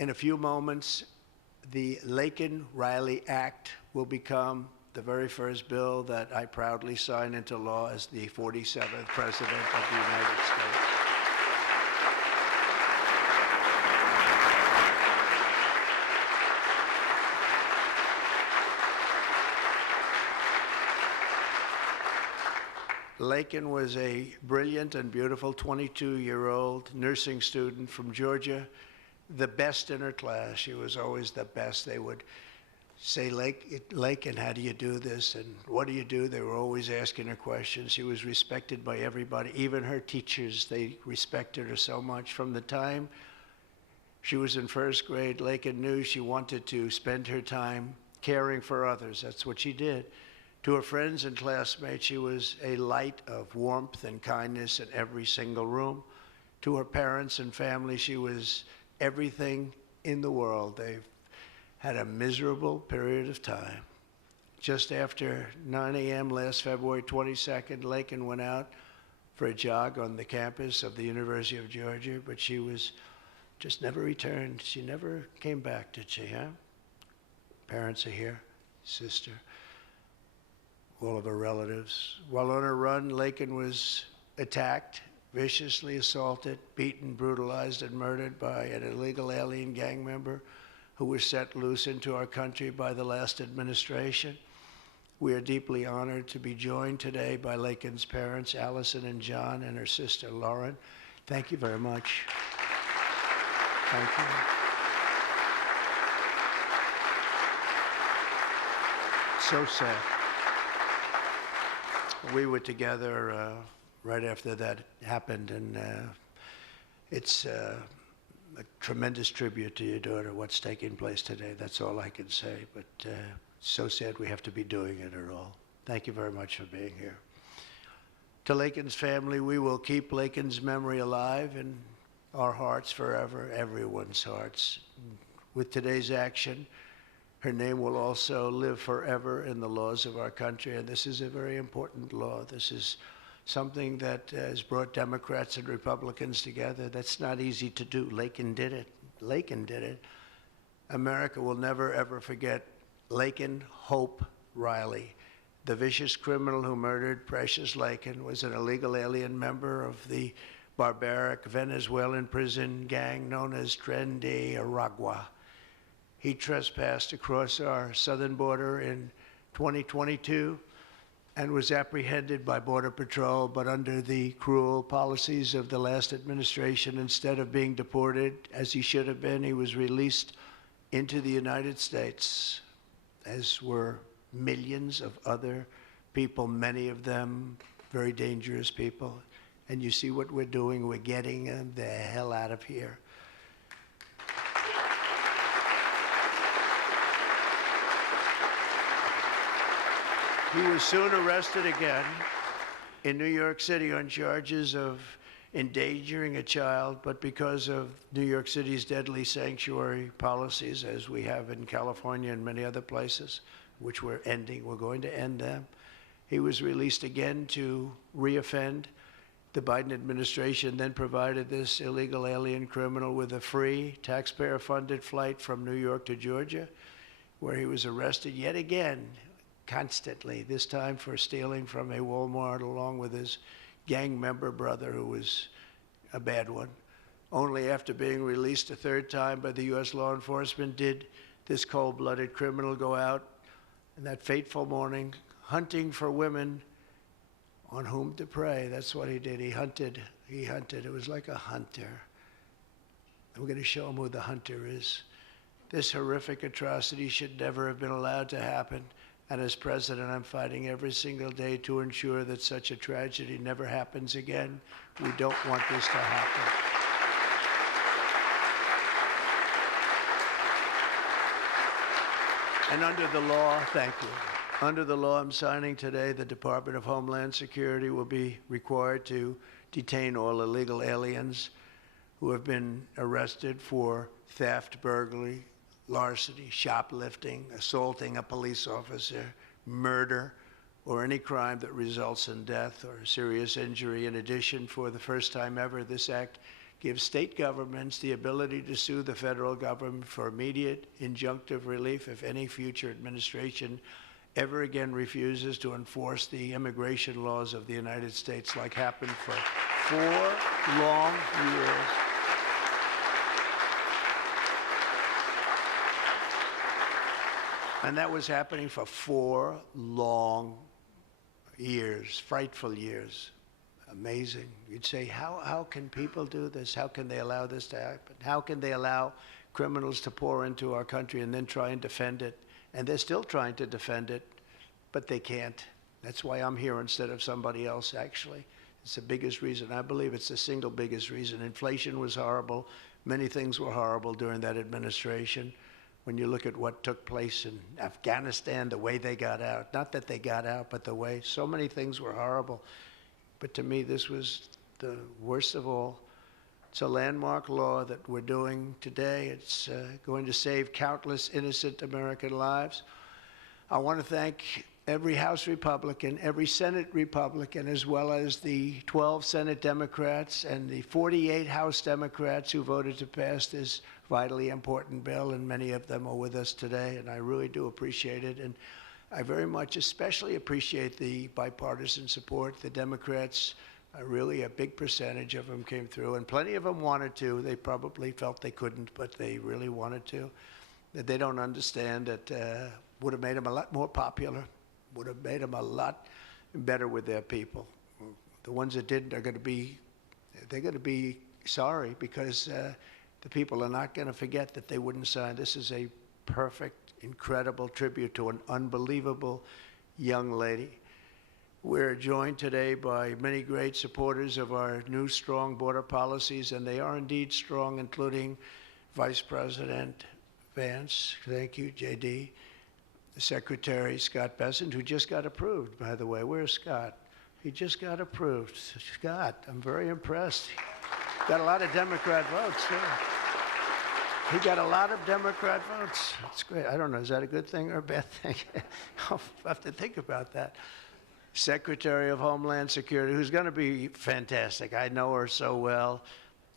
In a few moments, the Laken Riley Act will become the very first bill that I proudly sign into law as the 47th President of the United States. Laken was a brilliant and beautiful 22-year-old nursing student from Georgia, the best in her class. She was always the best. They would say, Laken, how do you do this? And what do you do? They were always asking her questions. She was respected by everybody, even her teachers. They respected her so much. From the time she was in first grade, Laken knew she wanted to spend her time caring for others. That's what she did. To her friends and classmates, she was a light of warmth and kindness in every single room. To her parents and family, she was everything in the world. They've had a miserable period of time. Just after 9 a.m. last February 22nd, Laken went out for a jog on the campus of the University of Georgia, but she was just never returned. She never came back, did she, huh? Parents are here, sister, all of her relatives. While on her run, Laken was attacked, viciously assaulted, beaten, brutalized, and murdered by an illegal alien gang member who was set loose into our country by the last administration. We are deeply honored to be joined today by Laken's parents, Allison and John, and her sister, Lauren. Thank you very much. Thank you. So sad. We were together right after that happened, and it's a tremendous tribute to your daughter, what's taking place today. That's all I can say, but it's so sad we have to be doing it at all. Thank you very much for being here. To Laken's family, we will keep Laken's memory alive in our hearts forever, everyone's hearts. With today's action, her name will also live forever in the laws of our country, and this is a very important law. This is something that has brought Democrats and Republicans together. That's not easy to do. Laken did it. Laken did it. America will never, ever forget Laken Hope Riley. The vicious criminal who murdered Precious Laken was an illegal alien member of the barbaric Venezuelan prison gang known as Tren de Aragua. He trespassed across our southern border in 2022 and was apprehended by Border Patrol, but under the cruel policies of the last administration, instead of being deported, as he should have been, he was released into the United States, as were millions of other people, many of them very dangerous people. And you see what we're doing, we're getting them the hell out of here. He was soon arrested again in New York City on charges of endangering a child, but because of New York City's deadly sanctuary policies, as we have in California and many other places, which we're going to end them, he was released again to reoffend. The Biden administration then provided this illegal alien criminal with a free, taxpayer-funded flight from New York to Georgia, where he was arrested yet again, constantly, this time for stealing from a Walmart along with his gang member brother, who was a bad one. Only after being released a third time by the U.S. law enforcement did this cold-blooded criminal go out in that fateful morning hunting for women on whom to prey. That's what he did. He hunted. It was like a hunter. And we're going to show him who the hunter is. This horrific atrocity should never have been allowed to happen. And as president, I'm fighting every single day to ensure that such a tragedy never happens again. We don't want this to happen. And under the law, thank you. Under the law I'm signing today, the Department of Homeland Security will be required to detain all illegal aliens who have been arrested for theft, burglary, larceny, shoplifting, assaulting a police officer, murder, or any crime that results in death or serious injury. In addition, for the first time ever, this act gives state governments the ability to sue the federal government for immediate injunctive relief if any future administration ever again refuses to enforce the immigration laws of the United States, like happened for 4 long years. And that was happening for 4 long years, frightful years. Amazing. You'd say, how can people do this? How can they allow this to happen? How can they allow criminals to pour into our country and then try and defend it? And they're still trying to defend it, but they can't. That's why I'm here instead of somebody else, actually. It's the biggest reason. I believe it's the single biggest reason. Inflation was horrible. Many things were horrible during that administration. When you look at what took place in Afghanistan, the way they got out, not that they got out, but the way, so many things were horrible. But to me, this was the worst of all. It's a landmark law that we're doing today. It's going to save countless innocent American lives. I want to thank every House Republican, every Senate Republican, as well as the 12 Senate Democrats and the 48 House Democrats who voted to pass this vitally important bill, and many of them are with us today, and I really do appreciate it. And I very much especially appreciate the bipartisan support. The Democrats, really a big percentage of them came through, and plenty of them wanted to. They probably felt they couldn't, but they really wanted to. That they don't understand that would have made them a lot more popular, would have made them a lot better with their people. The ones that didn't are going to be, they're going to be sorry, because the people are not going to forget that they wouldn't sign. This is a perfect, incredible tribute to an unbelievable young lady. We're joined today by many great supporters of our new strong border policies, and they are indeed strong, including Vice President Vance, thank you, JD, the Secretary Scott Bessent, who just got approved, by the way. Where's Scott? He just got approved. Scott, I'm very impressed. Got a lot of Democrat votes, too. He got a lot of Democrat votes. That's great. I don't know, is that a good thing or a bad thing? I'll have to think about that. Secretary of Homeland Security, who's going to be fantastic. I know her so well,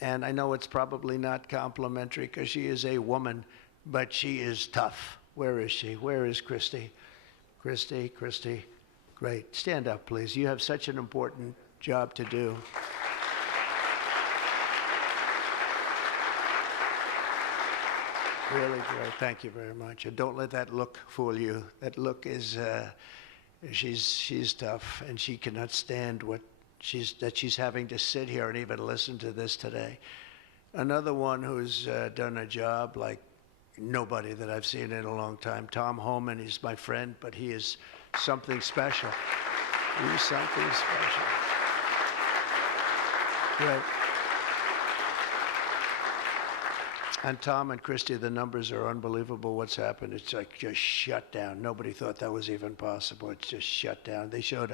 and I know it's probably not complimentary because she is a woman, but she is tough. Where is she? Where is Christy? Christy, great. Stand up, please. You have such an important job to do. Really great. Thank you very much. And don't let that look fool you. That look is, she's tough, and she cannot stand what she's having to sit here and even listen to this today. Another one who's done a job like nobody that I've seen in a long time, Tom Homan. He's my friend, but he is something special. He's something special. Great. And Tom and Christy, the numbers are unbelievable. What's happened? It's like just shut down. Nobody thought that was even possible. It's just shut down. They showed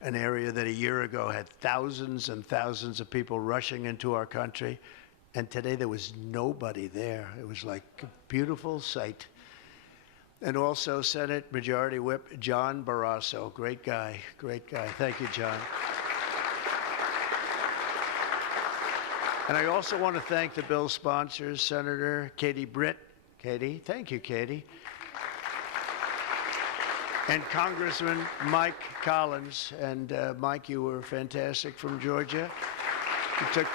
an area that a year ago had thousands and thousands of people rushing into our country, and today there was nobody there. It was like a beautiful sight. And also Senate Majority Whip John Barrasso. Great guy, great guy. Thank you, John. And I also want to thank the bill sponsors, Senator Katie Britt. Katie, thank you, Katie. And Congressman Mike Collins. And Mike, you were fantastic from Georgia. He took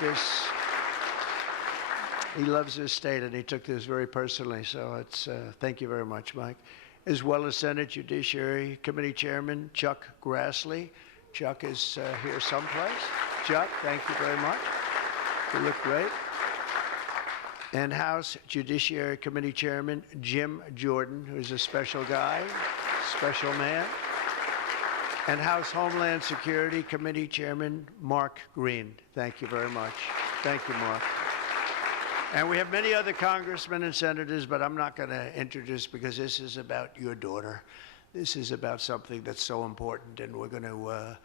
this, he loves his state, and he took this very personally. So it's, thank you very much, Mike. As well as Senate Judiciary Committee Chairman Chuck Grassley. Chuck is here someplace. Chuck, thank you very much. You look great. And House Judiciary Committee Chairman Jim Jordan, who's a special guy, special man. And House Homeland Security Committee Chairman Mark Green. Thank you very much. Thank you, Mark. And we have many other congressmen and senators, but I'm not going to introduce because this is about your daughter. This is about something that's so important, and we're going to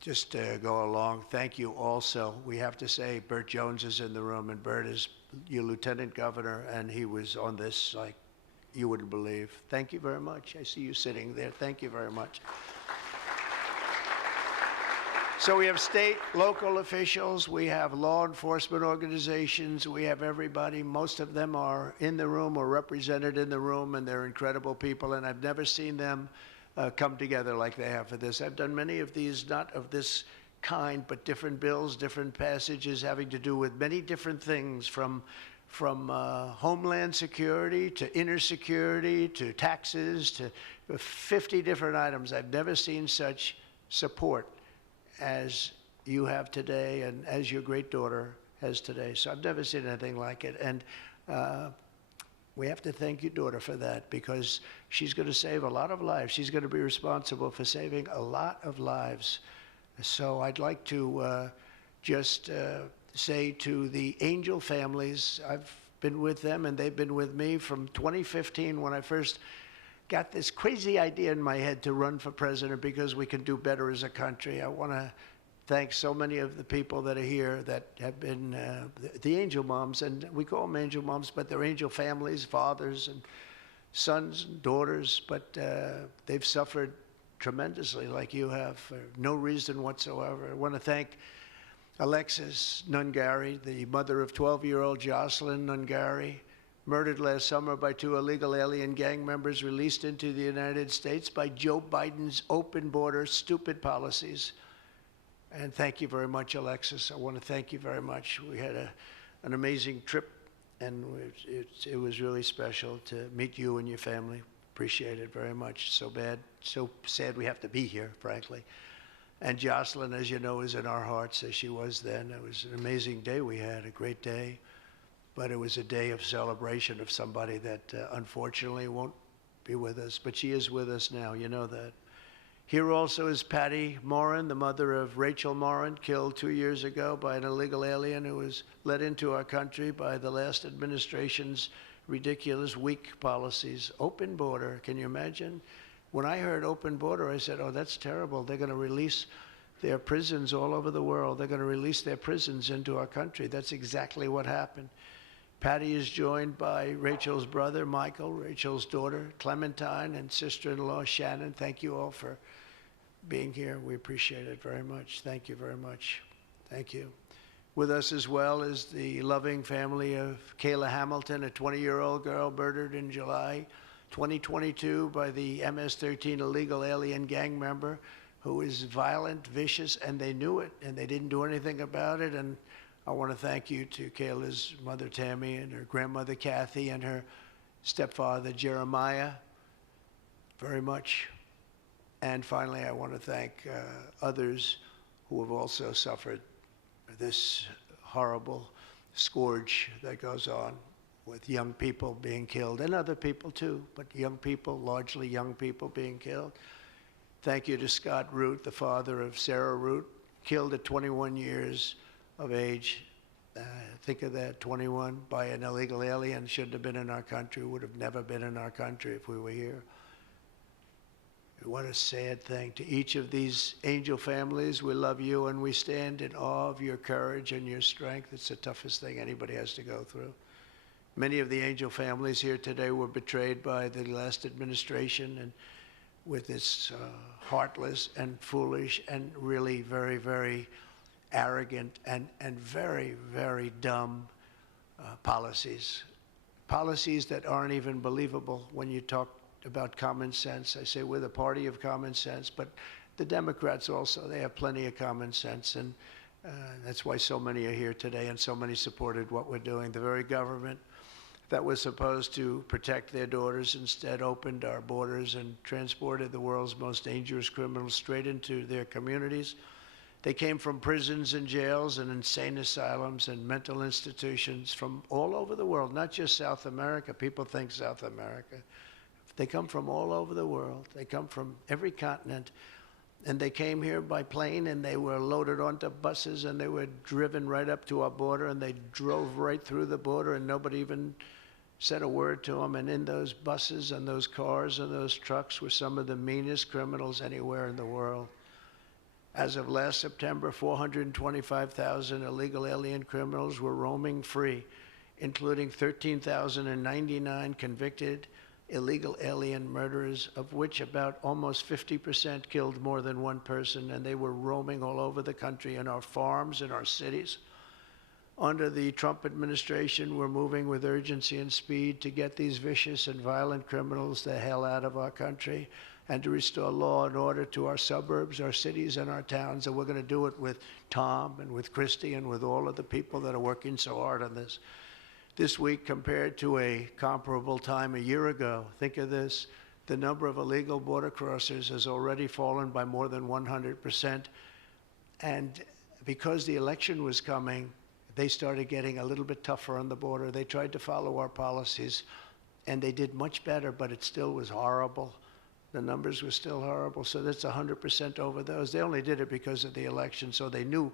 just go along. Thank you also. We have to say Burt Jones is in the room, and Burt is your lieutenant governor, and he was on this like you wouldn't believe. Thank you very much. I see you sitting there. Thank you very much. So we have state, local officials, we have law enforcement organizations, we have everybody. Most of them are in the room or represented in the room, and they're incredible people, and I've never seen them come together like they have for this. I've done many of these, not of this kind, but different bills, different passages having to do with many different things, from homeland security to inner security to taxes to 50 different items. I've never seen such support as you have today and as your great daughter has today. So I've never seen anything like it. And we have to thank your daughter for that, because she's going to save a lot of lives. She's going to be responsible for saving a lot of lives. So I'd like to just say to the Angel families, I've been with them and they've been with me from 2015 when I first got this crazy idea in my head to run for president because we can do better as a country. I want to thank so many of the people that are here that have been the angel moms, and we call them angel moms, but they're angel families, fathers and sons and daughters, but they've suffered tremendously like you have for no reason whatsoever. I want to thank Alexis Nungari, the mother of 12-year-old Jocelyn Nungari, murdered last summer by 2 illegal alien gang members released into the United States by Joe Biden's open border, stupid policies. And thank you very much, Alexis. I want to thank you very much. We had an amazing trip, and it was really special to meet you and your family. Appreciate it very much. So sad we have to be here, frankly. And Jocelyn, as you know, is in our hearts as she was then. It was an amazing day we had, a great day. But it was a day of celebration of somebody that unfortunately won't be with us. But she is with us now, you know that. Here also is Patty Morin, the mother of Rachel Morin, killed 2 years ago by an illegal alien who was let into our country by the last administration's ridiculous, weak policies. Open border, can you imagine? When I heard open border, I said, oh, that's terrible. They're going to release their prisons all over the world. They're going to release their prisons into our country. That's exactly what happened. Patty is joined by Rachel's brother, Michael, Rachel's daughter, Clementine, and sister-in-law, Shannon. Thank you all for being here. We appreciate it very much. Thank you very much. Thank you. With us as well is the loving family of Kayla Hamilton, a 20-year-old girl murdered in July 2022 by the MS-13 illegal alien gang member who is violent, vicious, and they knew it, and they didn't do anything about it. And I want to thank you to Kayla's mother, Tammy, and her grandmother, Kathy, and her stepfather, Jeremiah, very much. And finally, I want to thank others who have also suffered this horrible scourge that goes on with young people being killed, and other people too, but young people, largely young people being killed. Thank you to Scott Root, the father of Sarah Root, killed at 21 years of age. Think of that, 21, by an illegal alien. Shouldn't have been in our country, would have never been in our country if we were here. What a sad thing. To each of these angel families, we love you and we stand in awe of your courage and your strength. It's the toughest thing anybody has to go through. Many of the angel families here today were betrayed by the last administration, and with its heartless and foolish and really very, very arrogant and very, very dumb policies. Policies that aren't even believable when you talk about common sense. I say we're the party of common sense, but the Democrats also, they have plenty of common sense, and that's why so many are here today and so many supported what we're doing. The very government that was supposed to protect their daughters instead opened our borders and transported the world's most dangerous criminals straight into their communities. They came from prisons and jails and insane asylums and mental institutions from all over the world, not just South America. People think South America. They come from all over the world. They come from every continent. And they came here by plane, and they were loaded onto buses, and they were driven right up to our border, and they drove right through the border, and nobody even said a word to them. And in those buses and those cars and those trucks were some of the meanest criminals anywhere in the world. As of last September, 425,000 illegal alien criminals were roaming free, including 13,099 convicted illegal alien murderers, of which about almost 50% killed more than one person, and they were roaming all over the country in our farms, in our cities. Under the Trump administration, we're moving with urgency and speed to get these vicious and violent criminals the hell out of our country and to restore law and order to our suburbs, our cities, and our towns. And we're going to do it with Tom and with Christy and with all of the people that are working so hard on this. This week, compared to a comparable time a year ago, think of this, the number of illegal border crossers has already fallen by more than 100%. And because the election was coming, they started getting a little bit tougher on the border. They tried to follow our policies, and they did much better, but it still was horrible. The numbers were still horrible, so that's 100% over those. They only did it because of the election, so they knew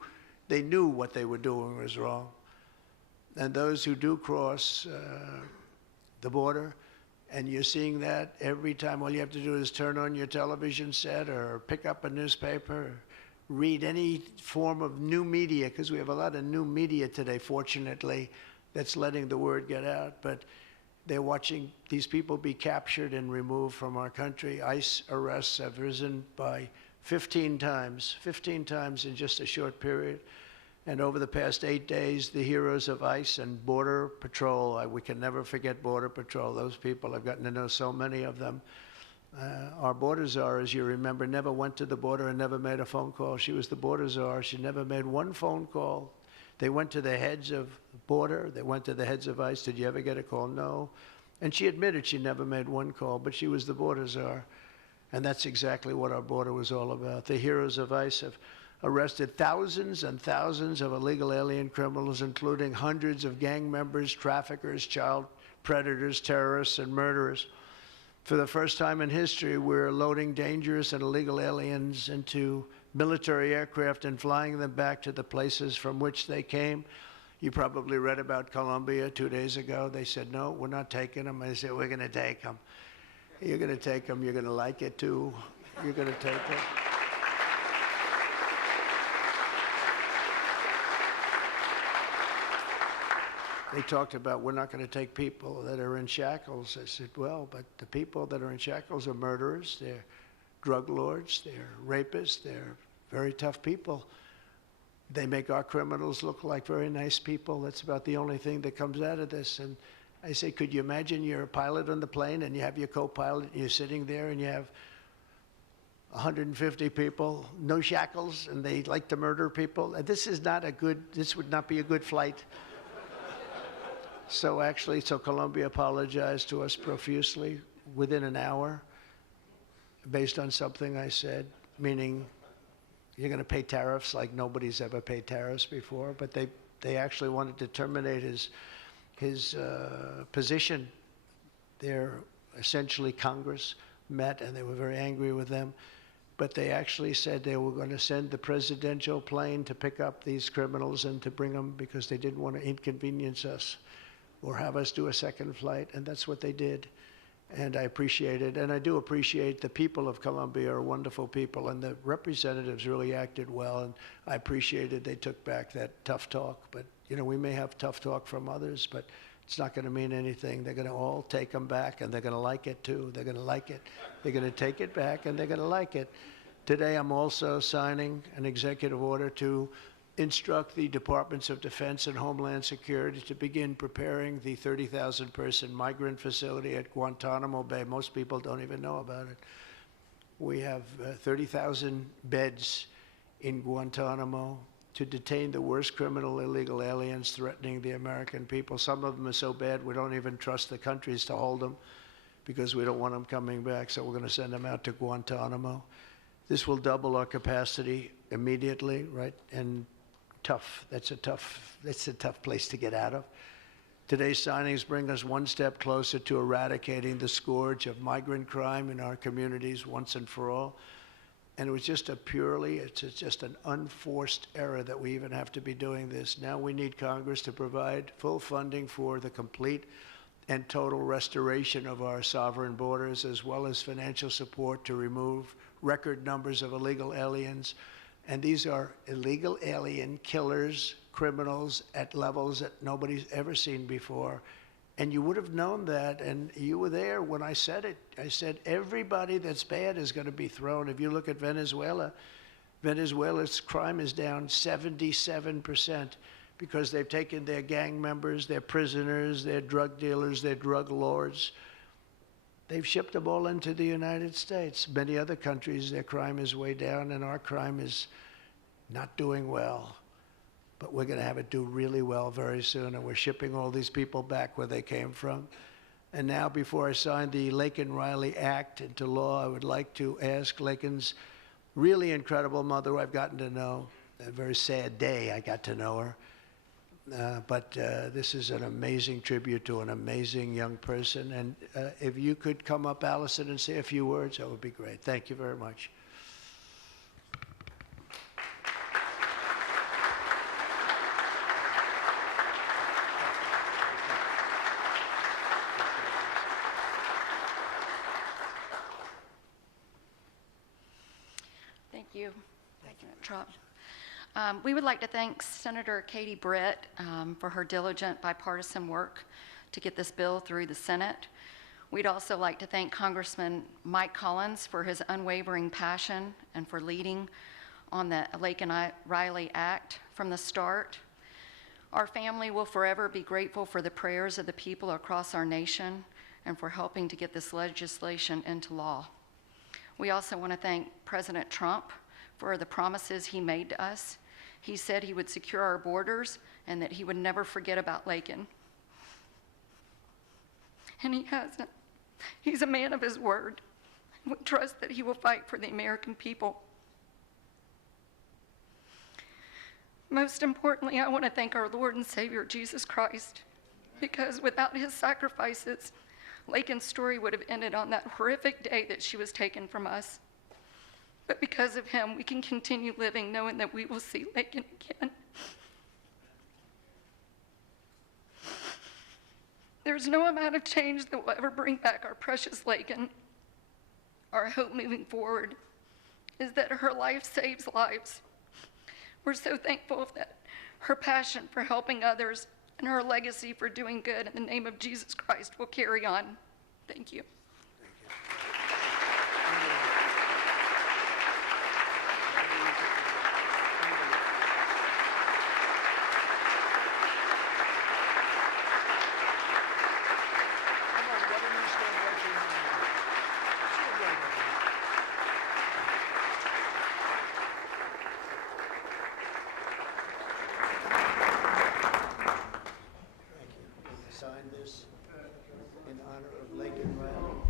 what they were doing was wrong. And those who do cross the border, and you're seeing that every time, all you have to do is turn on your television set or pick up a newspaper, or read any form of new media, because we have a lot of new media today, fortunately, that's letting the word get out. But they're watching these people be captured and removed from our country. ICE arrests have risen by 15 times in just a short period. And over the past 8 days, the heroes of ICE and Border Patrol, we can never forget Border Patrol. Those people, I've gotten to know so many of them. Our border czar, as you remember, never went to the border and never made a phone call. She was the border czar. She never made one phone call. They went to the heads of border. They went to the heads of ICE. Did you ever get a call? No. And she admitted she never made one call, but she was the border czar. And that's exactly what our border was all about. The heroes of ICE have arrested thousands and thousands of illegal alien criminals, including hundreds of gang members, traffickers, child predators, terrorists, and murderers. For the first time in history, we're loading dangerous and illegal aliens into military aircraft and flying them back to the places from which they came. You probably read about Colombia 2 days ago. They said, no, we're not taking them. I said, we're going to take them. You're going to take them. You're going to like it, too. You're going to take it. They talked about, we're not going to take people that are in shackles. I said, well, but the people that are in shackles are murderers, they're drug lords, they're rapists, they're very tough people. They make our criminals look like very nice people. That's about the only thing that comes out of this. And I say, could you imagine you're a pilot on the plane and you have your co-pilot, and you're sitting there and you have 150 people, no shackles, and they like to murder people? This would not be a good flight. So Colombia apologized to us profusely within an hour based on something I said, meaning you're going to pay tariffs like nobody's ever paid tariffs before. But they actually wanted to terminate his position. They're essentially Congress met, and they were very angry with them. But they actually said they were going to send the presidential plane to pick up these criminals and to bring them because they didn't want to inconvenience us or have us do a second flight, and that's what they did. And I appreciate it, and I do appreciate the people of Colombia are wonderful people, and the representatives really acted well, and I appreciated they took back that tough talk. But, you know, we may have tough talk from others, but it's not going to mean anything. They're going to all take them back, and they're going to like it, too. They're going to like it. They're going to take it back, and they're going to like it. Today, I'm also signing an executive order to instruct the Departments of Defense and Homeland Security to begin preparing the 30,000-person migrant facility at Guantanamo Bay. Most people don't even know about it. We have 30,000 beds in Guantanamo to detain the worst criminal illegal aliens threatening the American people. Some of them are so bad we don't even trust the countries to hold them because we don't want them coming back, so we're going to send them out to Guantanamo. This will double our capacity immediately, right? And that's a tough place to get out of. Today's signings bring us one step closer to eradicating the scourge of migrant crime in our communities once and for all. And it was just it's just an unforced error that we even have to be doing this. Now we need Congress to provide full funding for the complete and total restoration of our sovereign borders, as well as financial support to remove record numbers of illegal aliens. And these are illegal alien killers, criminals at levels that nobody's ever seen before. And you would have known that, and you were there when I said it. I said, everybody that's bad is going to be thrown. If you look at Venezuela, Venezuela's crime is down 77% because they've taken their gang members, their prisoners, their drug dealers, their drug lords. They've shipped them all into the United States. Many other countries, their crime is way down, and our crime is not doing well. But we're going to have it do really well very soon, and we're shipping all these people back where they came from. And now, before I sign the Laken Riley Act into law, I would like to ask Laken's really incredible mother, who I've gotten to know. A very sad day I got to know her. But this is an amazing tribute to an amazing young person. And if you could come up, Allison, and say a few words, that would be great. Thank you very much. Thank you. President Trump. We would like to thank Senator Katie Britt for her diligent bipartisan work to get this bill through the Senate. We'd also like to thank Congressman Mike Collins for his unwavering passion and for leading on the Laken Riley Act from the start. Our family will forever be grateful for the prayers of the people across our nation and for helping to get this legislation into law. We also want to thank President Trump for the promises he made to us. He said he would secure our borders and that he would never forget about Laken. And he hasn't. He's a man of his word. We trust that he will fight for the American people. Most importantly, I want to thank our Lord and Savior, Jesus Christ, because without his sacrifices, Laken's story would have ended on that horrific day that she was taken from us. But because of him, we can continue living knowing that we will see Laken again. There's no amount of change that will ever bring back our precious Laken. Our hope moving forward is that her life saves lives. We're so thankful that her passion for helping others and her legacy for doing good in the name of Jesus Christ will carry on. Thank you. Sign this in honor of Laken Riley.